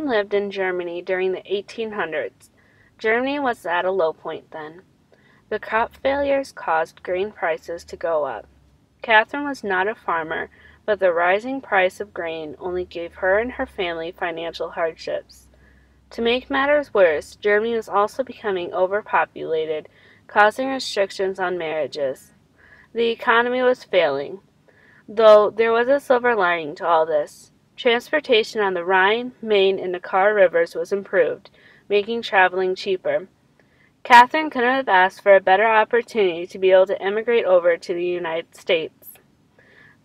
Catherine lived in Germany during the 1800s. Germany was at a low point then. The crop failures caused grain prices to go up. Catherine was not a farmer, but the rising price of grain only gave her and her family financial hardships. To make matters worse, Germany was also becoming overpopulated, causing restrictions on marriages. The economy was failing, though there was a silver lining to all this. Transportation on the Rhine, Main, and Neckar rivers was improved, making traveling cheaper. Catherine couldn't have asked for a better opportunity to be able to emigrate over to the United States.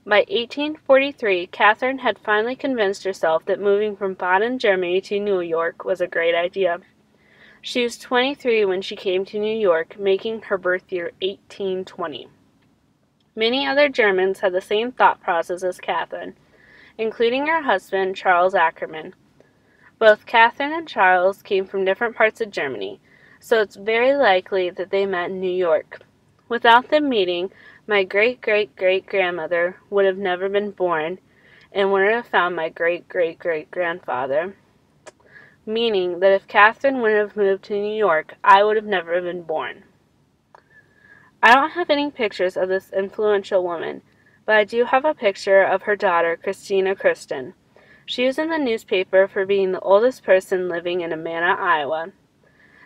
By 1843, Catherine had finally convinced herself that moving from Baden, Germany to New York was a great idea. She was 23 when she came to New York, making her birth year 1820. Many other Germans had the same thought process as Catherine, including her husband, Charles Ackerman. Both Catherine and Charles came from different parts of Germany, so it's very likely that they met in New York. Without them meeting, my great-great-great-grandmother would have never been born and wouldn't have found my great-great-great-grandfather, meaning that if Catherine wouldn't have moved to New York, I would have never been born. I don't have any pictures of this influential woman, but I do have a picture of her daughter, Christen. She was in the newspaper for being the oldest person living in Amana, Iowa.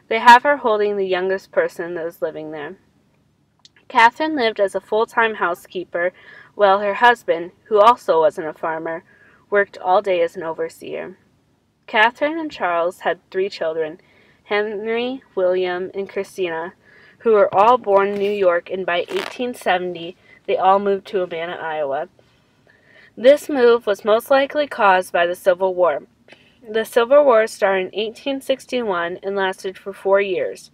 They have her holding the youngest person that was living there. Catherine lived as a full-time housekeeper, while her husband, who also wasn't a farmer, worked all day as an overseer. Catherine and Charles had 3 children, Henry, William, and Christina, who were all born in New York, and by 1870 they all moved to Amana, Iowa. This move was most likely caused by the Civil War. The Civil War started in 1861 and lasted for 4 years.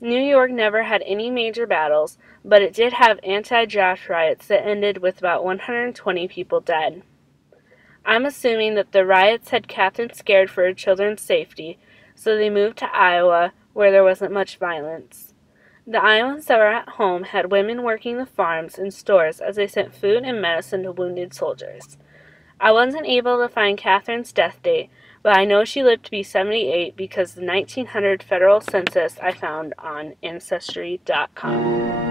New York never had any major battles, but it did have anti-draft riots that ended with about 120 people dead. I'm assuming that the riots had Catherine scared for her children's safety, so they moved to Iowa, where there wasn't much violence. The Iowans that were at home had women working the farms and stores as they sent food and medicine to wounded soldiers. I wasn't able to find Catherine's death date, but I know she lived to be 78 because the 1900 federal census I found on Ancestry.com.